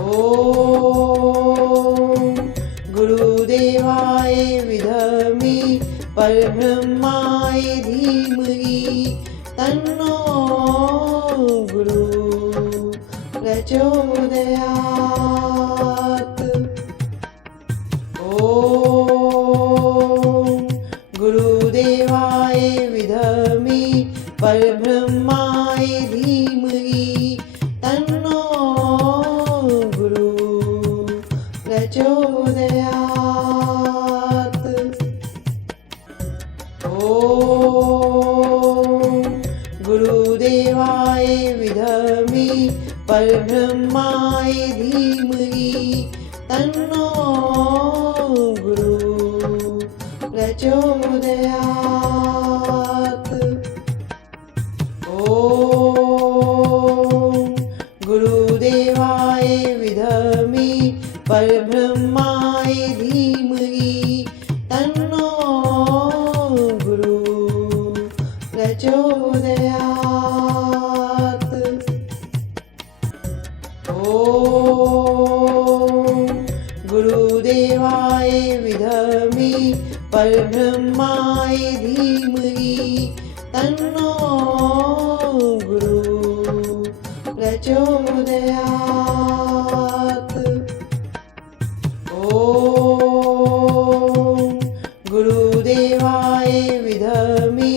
ॐ गुरुदेवाय विद्महे परब्रह्माय धीमहि तन्नो गुरु प्रचोदयात्। ॐ गुरुदेवाय विद्महे परब्रह्माय धीमहि तन्नो गुरु प्रचोदयात्। ॐ गुरुदेवाय विद्महे परब्रह्माय धीमहि तन्नो गुरु प्रचोदयात्। ॐ गुरुदेवाय विद्महे परब्रह्माय धीमहि तन्नो गुरु प्रचोदयात्। ॐ गुरुदेवाय विद्महे परब्रह्माय धीमहि तन्नो गुरु प्रचोदयात्। ॐ गुरुदेवाय विद्महे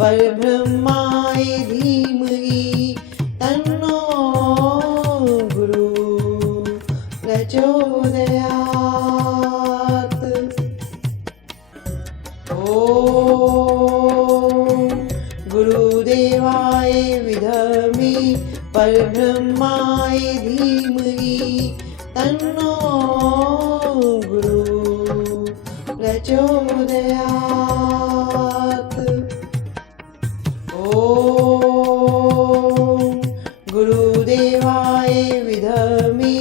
परब्रह्माय धीमहि तन्नो गुरु प्रचोदयात्। ॐ गुरुदेवाय विद्महे परब्रह्माय धीमहि तन्नो गुरु प्रचोदयात्। ॐ गुरुदेवाय विद्महे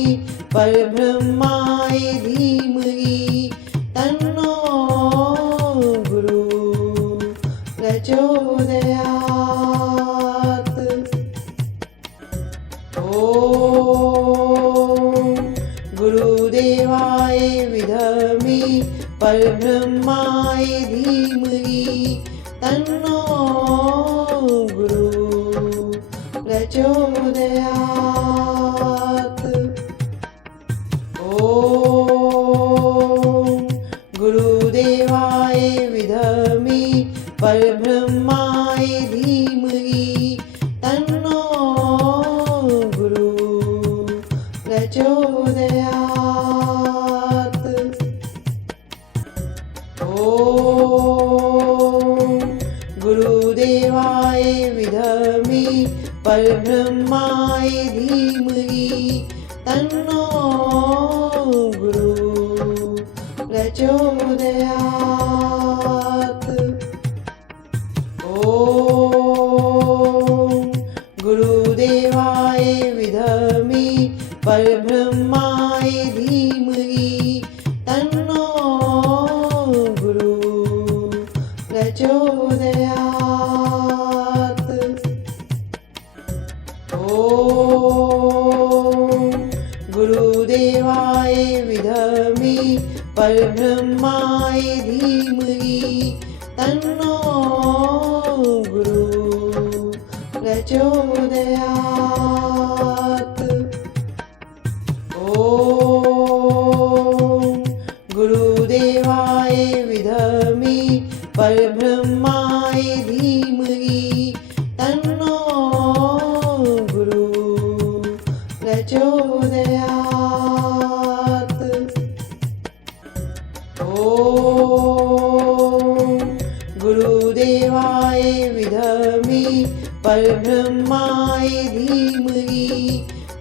परब्रह्माय धीमहि तन्नो गुरु प्रचोदयात्। ॐ गुरुदेवाय विद्महे परब्रह्माय धीमहि तन्नो गुरु प्रचोदयात्। ॐ गुरुदेवाय विद्महे परब्रह्माय धीमहि तन्नो गुरु प्रचोदयात्। ॐ गुरुदेवाय विद्महे परब्रह्माय धीमहि तन्नो गुरु प्रचोदयात्। ॐ गुरुदेवाय विद्महे परब्रह्माय धीमहि तन्नो गुरु प्रचोदयात्। ॐ गुरुदेवाय विद्महे परब्रह्माय धीमहि तन्नो गुरु प्रचोदयात्। ॐ गुरुदेवाय विद्महे परब्रह्माय धीमहि तन्नो गुरु प्रचोदयात्। ॐ गुरुदेवाय विद्महे परब्रह्माय धीमहि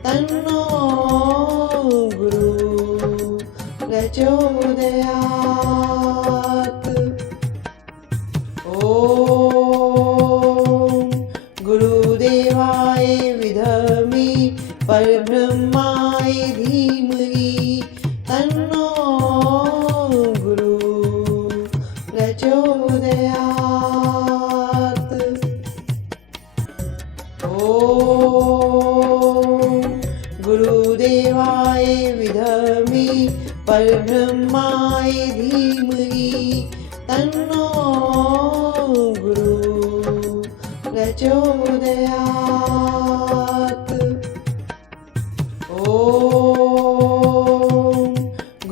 तन्नो गुरु प्रचोदयात्। ॐ गुरुदेवाय विद्महे परब्रह्माय धीमहि तन्नो गुरु प्रचोदयात्। ॐ गुरुदेवाय गुरुदेवाय विधमि परब्रह्माय धीमहि तन्नो गुरु प्रचोदयात्। ॐ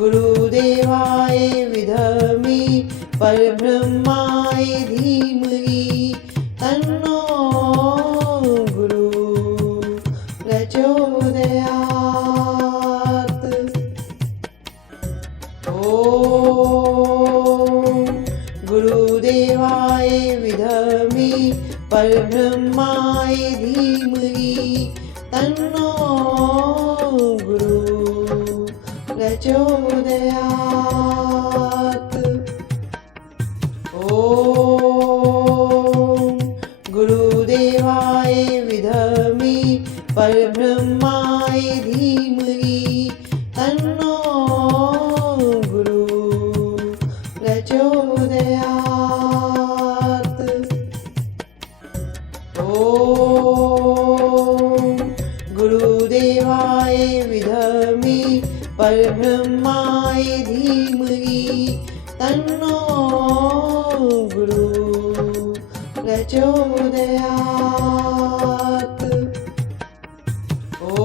गुरुदेवाय विधमि परब्रह्माय धीमहि तन्नो गुरु प्रचोदयात्। ॐ गुरुदेवाय विधमि परब्रह्माय धीमहि तन्नो गुरु प्रचोदयात्। ॐ गुरुदेवाय विधमि परब्रह्माय धीमहि तन्नो गुरु प्रचोदयात्। ॐ गुरुदेवाय विधमि परब्रह्माय धीमहि तन्नो गुरु प्रचोदयात्। ॐ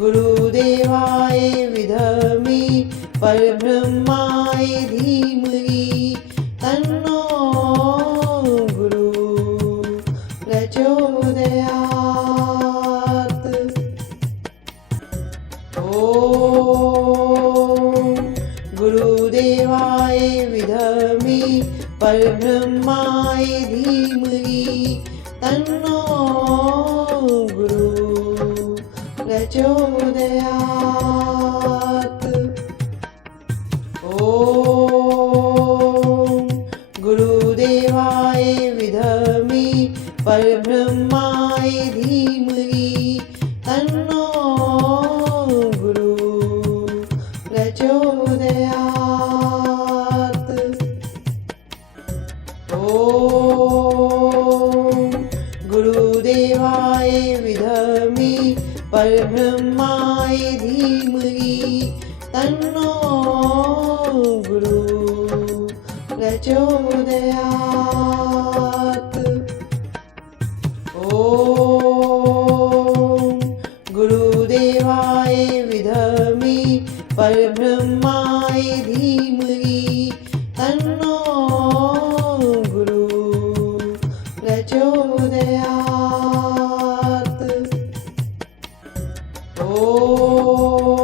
गुरुदेवाय विधमि परब्रह्माय धीमहि तन्नो गुरु प्रचोदयात्। ॐ गुरुदेवाय विधमि परब्रह्माय धीमहि तन्नो गुरु प्रचोदयात्। ॐ गुरुदेवाय विधमि परब्रह्माय धीमहि तन्नो गुरु प्रचोदयात्। ॐ गुरुदेवाय विधमि परब्रह्माय धीमहि तन्नो गुरु प्रचोदयात्। ॐ गुरुदेवाय विधमि परब्रह्माय धीमहि तन्नो गुरु प्रचोदयात्। ॐ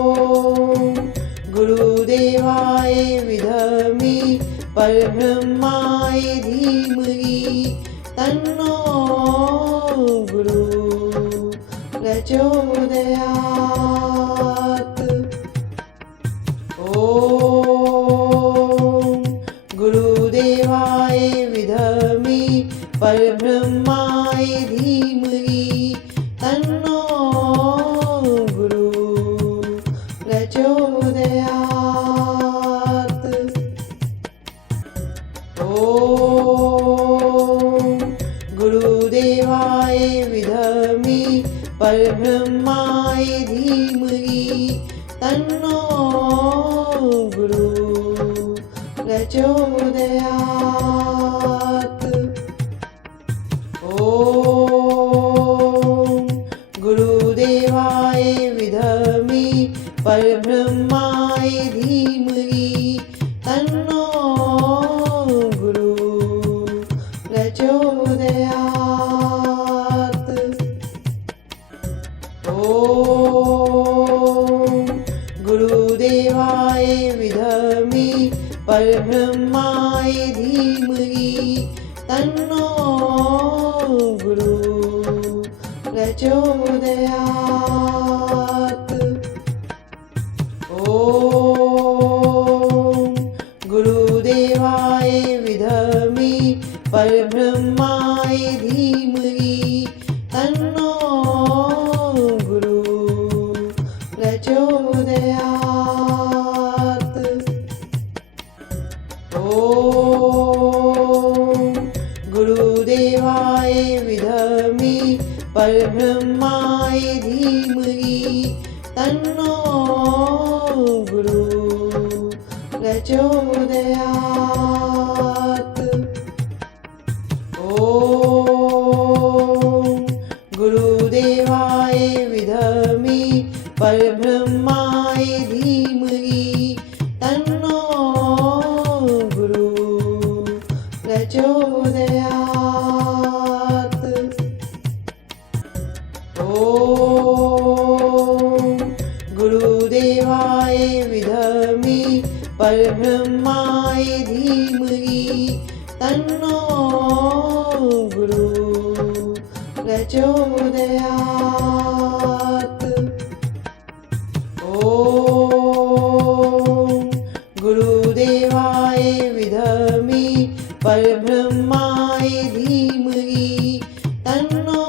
गुरुदेवाय विधमि परब्रह्माय धीमहि तन्नो गुरु प्रचोदयात्। ॐ गुरुदेवाय विधमि परब्रह्माय धीमहि तन्नो गुरु प्रचोदयात्। ॐ गुरुदेवाय विधमि परब्रह्माय धीमहि तन्नो गुरु प्रचोदयात्। ॐ गुरुदेवाय विधमि परब्रह्माय धीमहि तन्नो गुरु प्रचोदयात्। ॐ गुरुदेवाय विधमि परब्रह्माय धीमहि तन्नो गुरु प्रचोदयात्। ॐ गुरुदेवाय विधमि परब्रह्माय धीमहि तन्नो गुरु प्रचोदयात्। ॐ गुरुदेवाय विधमि परब्रह्माय धीमहि तन्नो गुरु प्रचोदयात्। ॐ गुरुदेवाय विद्महे परब्रह्माय धीमहि तन्नो गुरु प्रचोदयात्। ॐ गुरुदेवाय विद्महे परब्रह्माय धीमहि तन्नो गुरु प्रचोदयात्। ॐ गुरुदेवाय विद्महे परब्रह्माय धीमहि तन्नो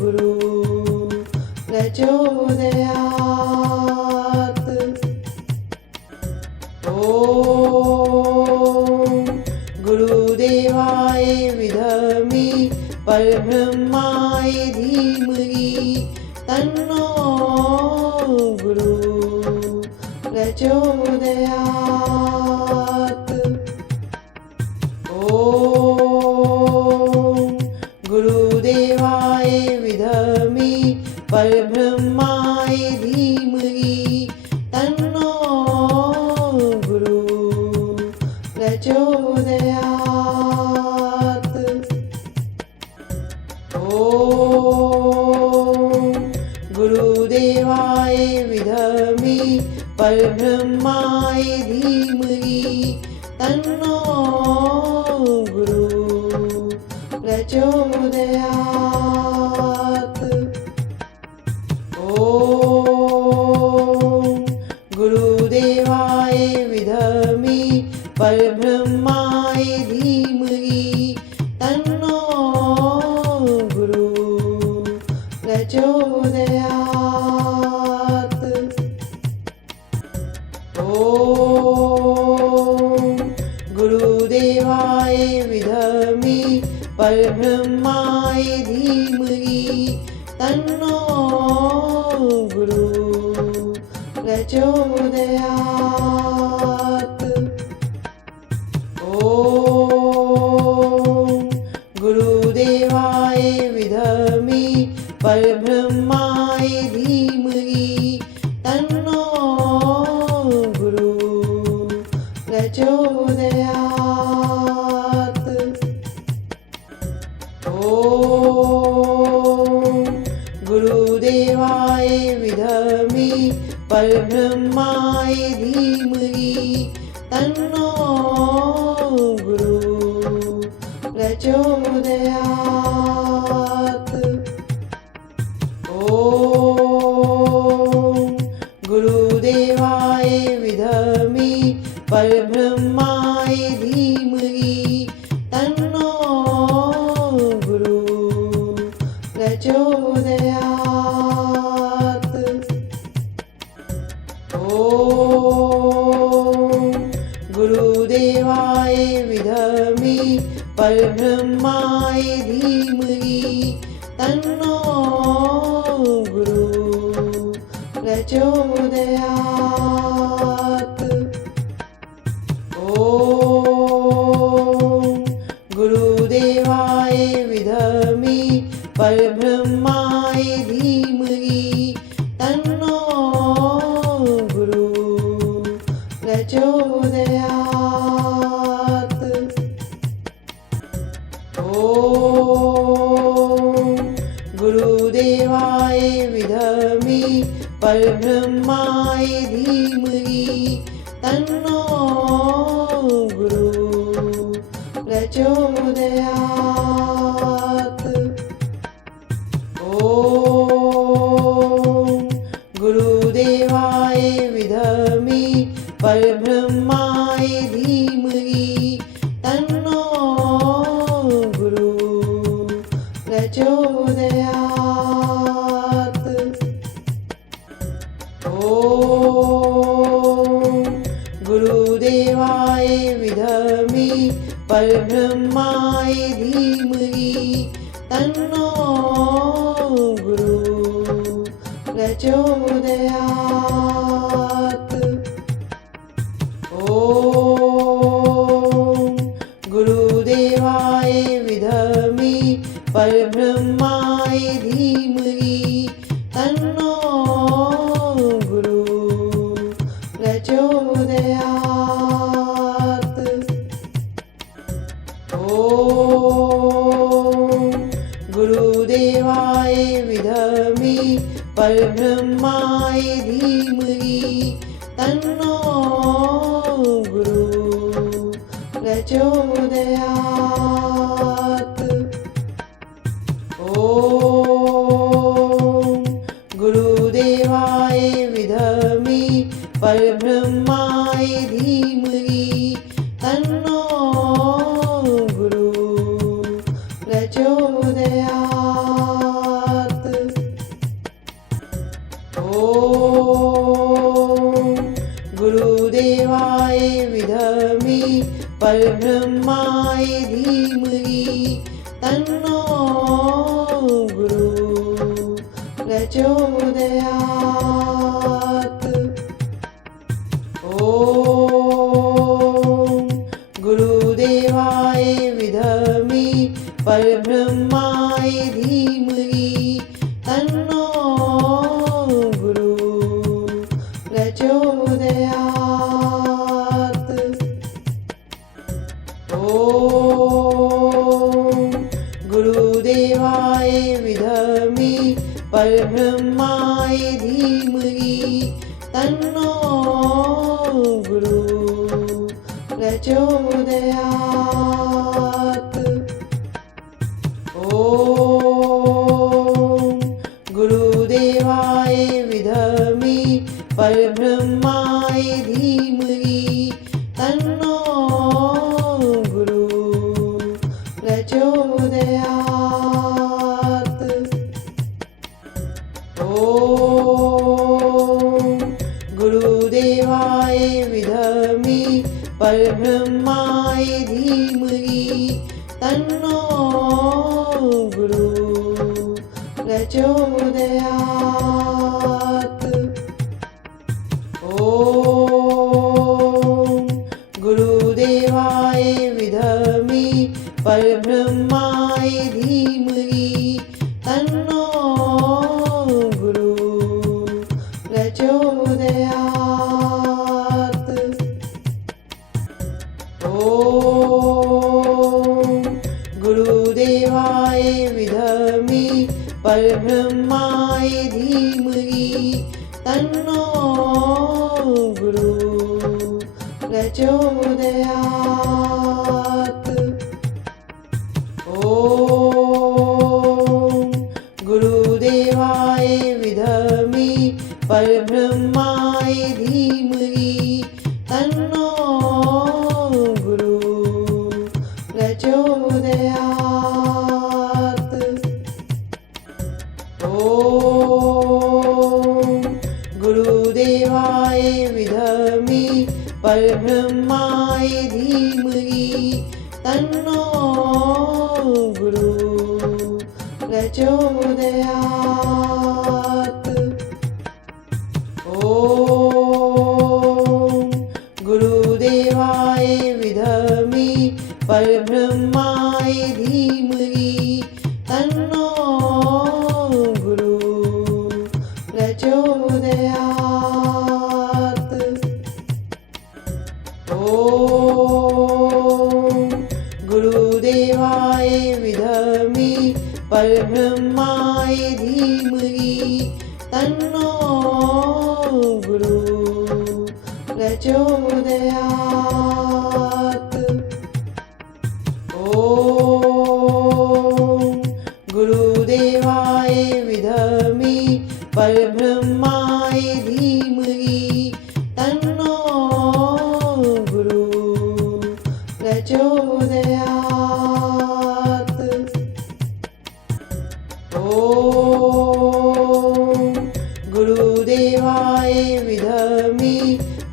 गुरु प्रचोदयात्। ॐ गुरुदेवाय विद्महे परब्रह्माय धीमहि तन्नो गुरु प्रचोदयात्। ॐ गुरुदेवाय विद्महे परब्रह्माय धीमहि तन्नो गुरु प्रचोदयात्। ॐ गुरुदेवाय विद्महे परब्रह्माय धीमहि तन्नो गुरु प्रचोदयात्। ॐ गुरुदेवाय विद्महे परब्रह्माय धीमहि तन्नो गुरु प्रचोदयात्। ॐ गुरुदेवाय विद्महे परब्रह्माय धीमहि तन्नो गुरु प्रचोदयात्। ॐ गुरुदेवाय विद्महे परब्रह्माय धीमहि तन्नो गुरु प्रचोदयात्। ॐ गुरुदेवाय विद्महे परब्रह्माय धीमहि तन्नो गुरु प्रचोदयात्। ॐ गुरुदेवाय विद्महे परब्रह्माय धीमहि तन्नो गुरु प्रचोदयात्। ॐ गुरुदेवाय विद्महे परब्रह्माय धीमहि तन्नो गुरु प्रचोदयात्। ॐ गुरुदेवाय विद्महे परब्रह्माय धीमहि तन्नो गुरु प्रचोदयात्। ॐ गुरुदेवाय विद्महे परब्रह्माय धीमहि तन्नो गुरु प्रचोदयात्। ॐ गुरुदेवाय विद्महे परब्रह्माय धीमहि तन्नो गुरु प्रचोदयात्। ॐ गुरुदेवाय विद्महे परब्रह्माय धीमहि तन्नो गुरु प्रचोदयात्। ॐ गुरुदेवाय विद्महे परब्रह्माय धीमहि तन्नो गुरु प्रचोदयात्। ॐ गुरुदेवाय विद्महे परब्रह्माय धीमहि तन्नो गुरु प्रचोदयात्। ॐ गुरुदेवाय विद्महे परब्रह्माय धीमहि तन्नो गुरु प्रचोदयात्। ॐ गुरुदेवाय विद्महे परब्रह्माय धीमहि तन्नो गुरु प्रचोदयात्। ॐ गुरुदेवाय विद्महे परब्रह्माय धीमहि तन्नो गुरु प्रचोदयात्। ॐ गुरुदेवाय विद्महे परब्रह्माय धीमहि तन्नो गुरु प्रचोदयात्। ॐ गुरुदेवाय विद्महे परब्रह्माय धीमहि तन्नो गुरु प्रचोदयात्। ॐ गुरुदेवाय विद्महे परब्रह्माय धीमहि तन्नो गुरु प्रचोदयात्। ॐ गुरुदेवाय विद्महे परब्रह्माय धीमहि तन्नो गुरु प्रचोदयात्। ॐ गुरुदेवाय विद्महे परब्रह्माय धीमहि तन्नो गुरु प्रचोदयात्। ॐ गुरुदेवाय विद्महे परब्रह्माय धीमहि तन्नो गुरु प्रचोदयात्। ॐ गुरुदेवाय विद्महे परब्रह्माय धीमहि तन्नो गुरु प्रचोदयात्। ॐ गुरुदेवाय विद्महे परब्रह्माय धीमहि तन्नो गुरु प्रचोदयात्। ॐ गुरुदेवाय विद्महे परब्रह्माय धीमहि तन्नो गुरु प्रचोदयात्। ॐ गुरुदेवाय विद्महे परब्रह्माय धीमहि तन्नो गुरु प्रचोदयात्। ॐ गुरुदेवाय विद्महे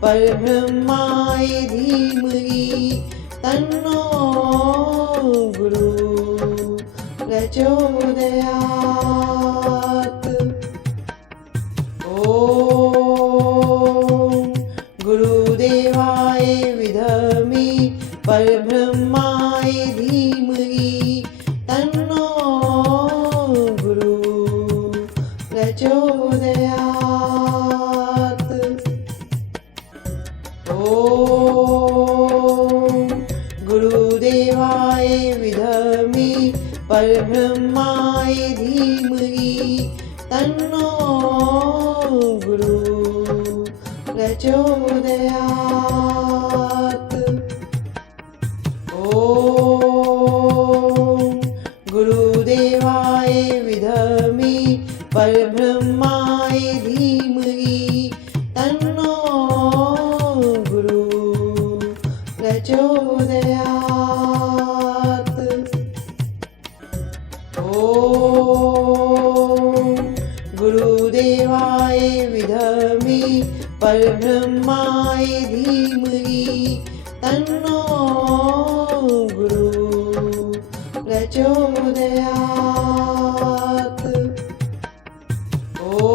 परब्रह्माय धीमहि तन्नो गुरु प्रचोदयात्। ॐ प्रचोदयात्। ॐ गुरुदेवाय विद्महे परब्रह्माय धीमहि तन्नो गुरु प्रचोदयात्। ॐ गुरुदेवाय विद्महे परब्रह्माय धीमहि तन्नो गुरु प्रचोदयात्। ॐ गुरुदेवाय विद्महे परब्रह्माय धीमहि तन्नो गुरु प्रचोदयात्। ॐ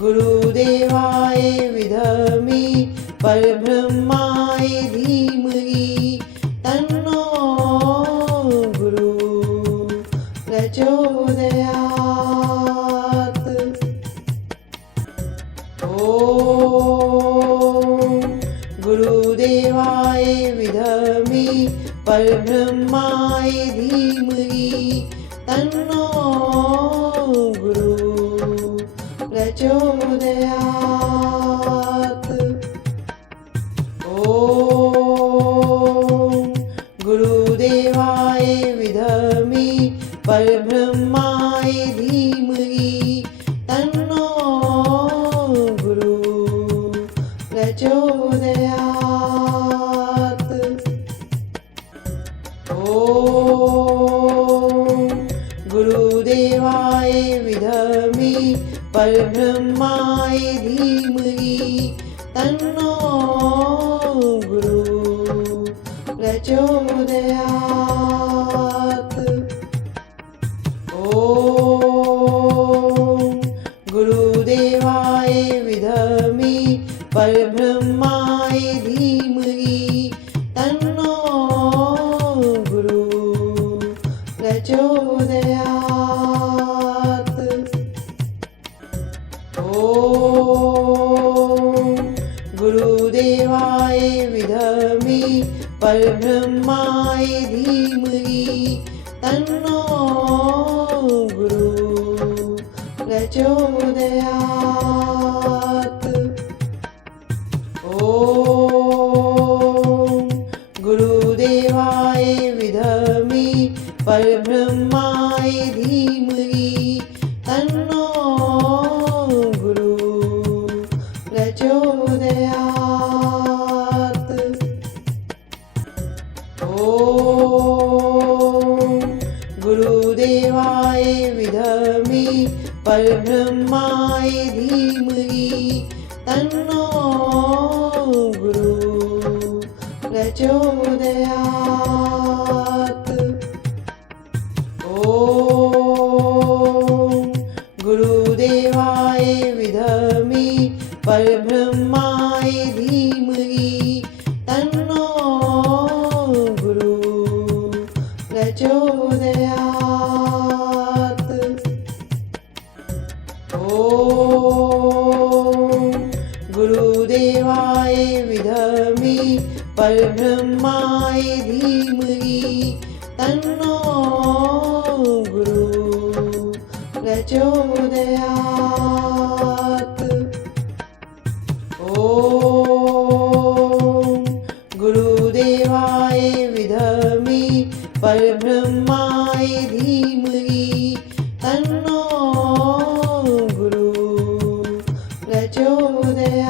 गुरुदेवाय विद्महे परब्रह्माय धीमहि तन्नो गुरु प्रचोदयात्। ॐ गुरुदेवाय विद्महे परब्रह्माय धीमहि तन्नो गुरु प्रचोदयात्। ॐ गुरुदेवाय विद्महे परब्रह्माय धीमहि तन्नो गुरु प्रचोदयात्। ॐ गुरुदेवाय विद्महे परब्रह्माय धीमहि तन्नो गुरु प्रचोदयात्। ॐ गुरुदेवाय विद्महे परब्रह्माय धीमहि तन्नो गुरु प्रचोदयात्। ॐ गुरुदेवाय विद्महे परब्रह्माय धीमहि तन्नो गुरु प्रचोदयात्। ॐ गुरुदेवाय विद्महे परब्रह्माय धीमहि तन्नो गुरु प्रचोदयात्। ॐ गुरुदेवाय विद्महे परब्रह्माय धीमहि तन्नो गुरु प्रचोदयात्। ॐ गुरुदेवाय विद्महे परब्रह्माय धीमहि तन्नो गुरु प्रचोदयात्। ॐ गुरुदेवाय विद्महे परब्रह्माय धीमहि तन्नो गुरु प्रचोदयात्। ॐ गुरुदेवाय विद्महे परब्रह्माय धीमहि तन्नो गुरु प्रचोदयात्।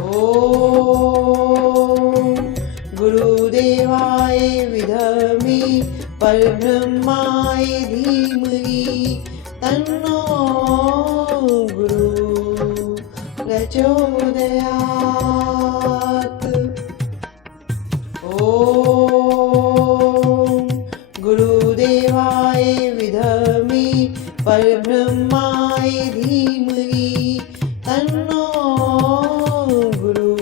ॐ गुरुदेवाय विद्महे परब्रह्माय धीमहि तन्नो गुरु प्रचोदयात्। ॐ गुरुदेवाय विद्महे परब्रह्माय धीमहि तन्नो गुरु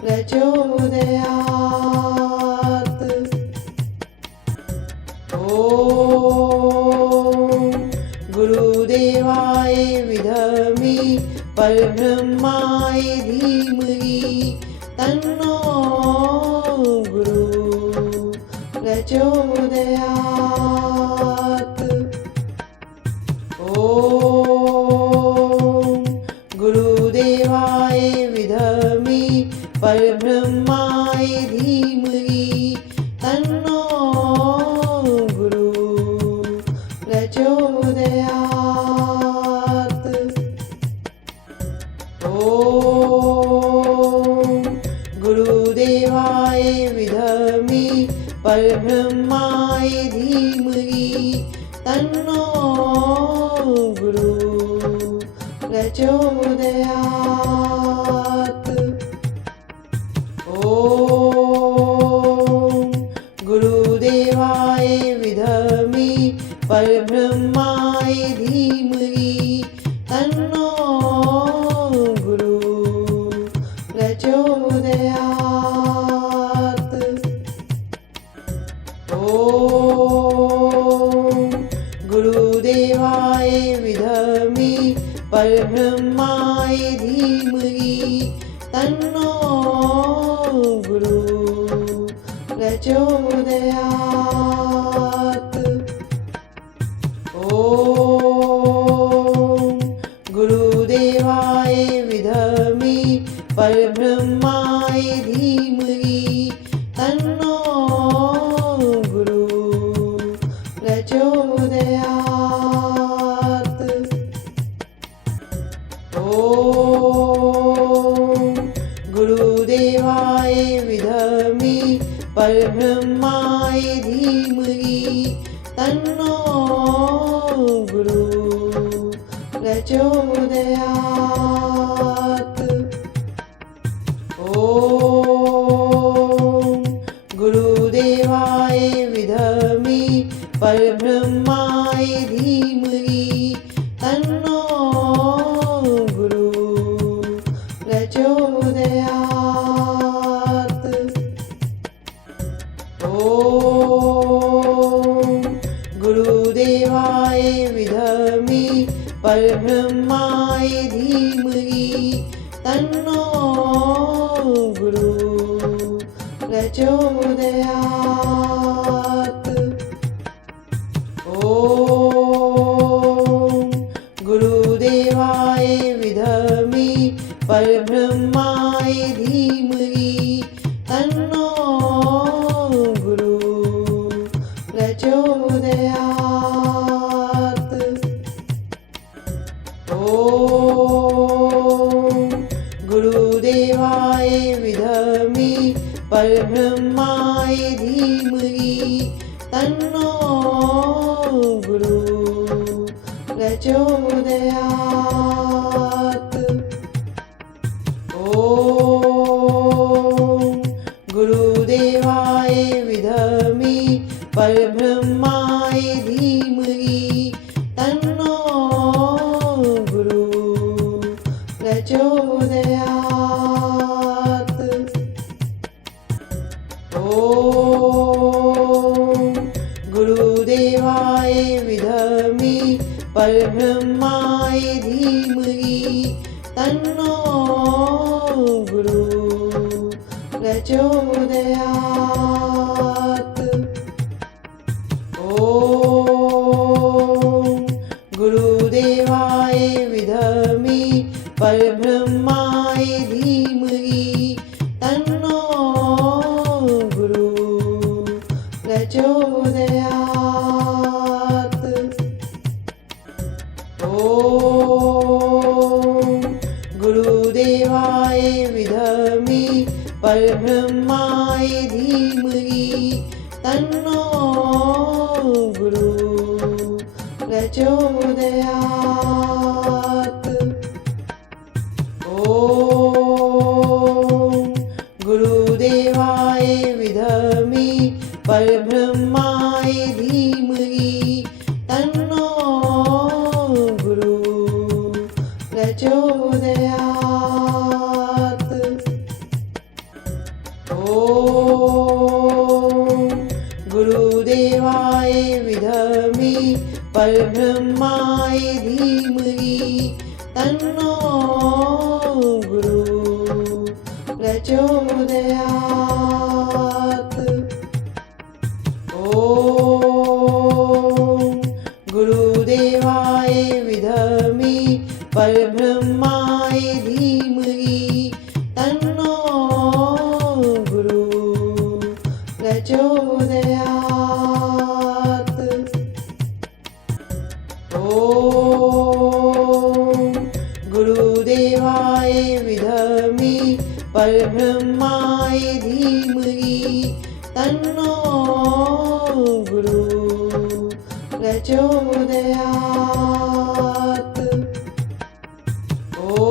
प्रचोदयात्। ॐ ॐ गुरुदेवाय विद्महे परब्रह्माय धीमहि तन्नो गुरु प्रचोदयात्। ॐ गुरुदेवाय विद्महे परब्रह्माय धीमहि तन्नो गुरु प्रचोदयात्। ॐ गुरुदेवाय विद्महे परब्रह्माय धीमहि तन्नो गुरु प्रचोदयात्। ॐ गुरुदेवाय विद्महे परब्रह्माय धीमहि तन्नो गुरु प्रचोदयात्। ॐ गुरुदेवाय विद्महे परब्रह्माय धीमहि तन्नो गुरु प्रचोदयात्। ॐ गुरुदेवाय विद्महे परब्रह्माय धीमहि तन्नो गुरु प्रचोदयात्। ॐ गुरुदेवाय विद्महे परब्रह्माय धीमहि तन्नो गुरु प्रचोदयात्। ॐ गुरुदेवाय विद्महे परब्रह्माय धीमहि तन्नो गुरु प्रचोदयात्। ॐ गुरुदेवाय विद्महे परब्रह्माय धीमहि तन्नो गुरु प्रचोदयात्। ॐ गुरुदेवाय विद्महे परब्रह्माय धीमहि तन्नो गुरु प्रचोदयात्। ॐ गुरुदेवाय विद्महे परब्रह्माय धीमहि तन्नो गुरु प्रचोदयात्। ॐ गुरुदेवाय विद्महे परब्रह्माय धीमहि तन्नो गुरु प्रचोदयात्। ॐ गुरुदेवाय विद्महे परब्रह्माय धीमहि तन्नो गुरु प्रचोदयात्। ॐ गुरुदेवाय विद्महे परब्रह्माय धीमहि तन्नो गुरु प्रचोदयात्। ॐ गुरुदेवाय विद्महे परब्रह्माय धीमहि तन्नो गुरु प्रचोदयात्। ॐ गुरुदेवाय विद्महे परब्रह्माय धीमहि तन्नो गुरु प्रचोदयात्। ॐ गुरु गुरुदेवाय विद्महे परब्रह्माय धीमहि तन्नो गुरु प्रचोदयात्। ॐ गुरुदेवाय विद्महे परब्रह्माय धीमहि तन्नो गुरु प्रचोदयात्। ॐ गुरुदेवाय विद्महे परब्रह्माय धीमहि तन्नो गुरु प्रचोदयात्। ॐ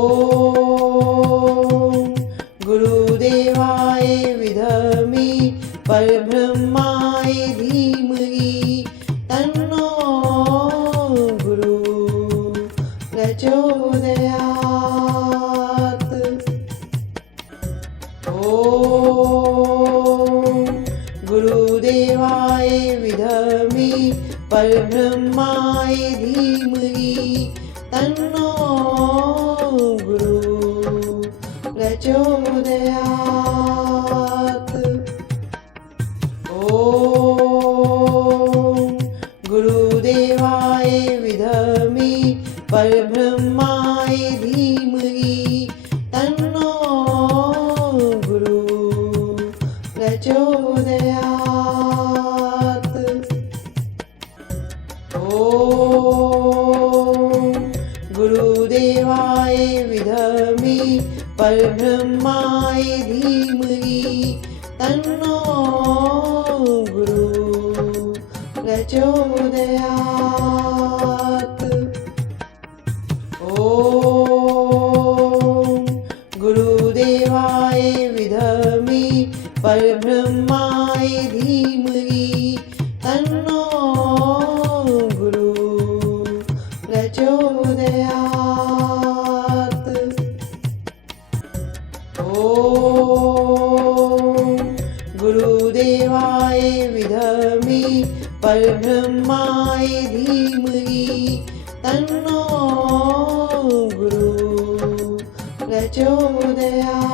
गुरुदेवाय विद्महे परब्रह्माय धीमहि तन्नो गुरु प्रचोदयात्। ॐ गुरुदेवाय विद्महे परब्रह्माय धीमहि तन्नो गुरु प्रचोदयात्। ॐ गुरुदेवाय विद्महे परब्रह्माय धीमहि तन्नो गुरु प्रचोदयात्। ॐ गुरुदेवाय विद्महे परब्रह्माय धीमहि तन्नो गुरु प्रचोदयात्। ॐ गुरुदेवाय विद्महे परब्रह्माय धीमहि तन्नो गुरु प्रचोदयात्। ॐ गुरुदेवाय विद्महे परब्रह्माय धीमहि तन्नो गुरु प्रचोदयात्।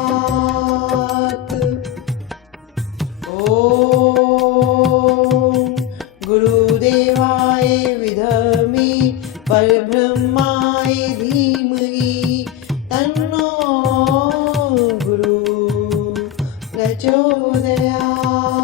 ॐ गुरुदेवाय विद्महे परब्रह्माय धीमहि तन्नो गुरु प्रचोदयात्।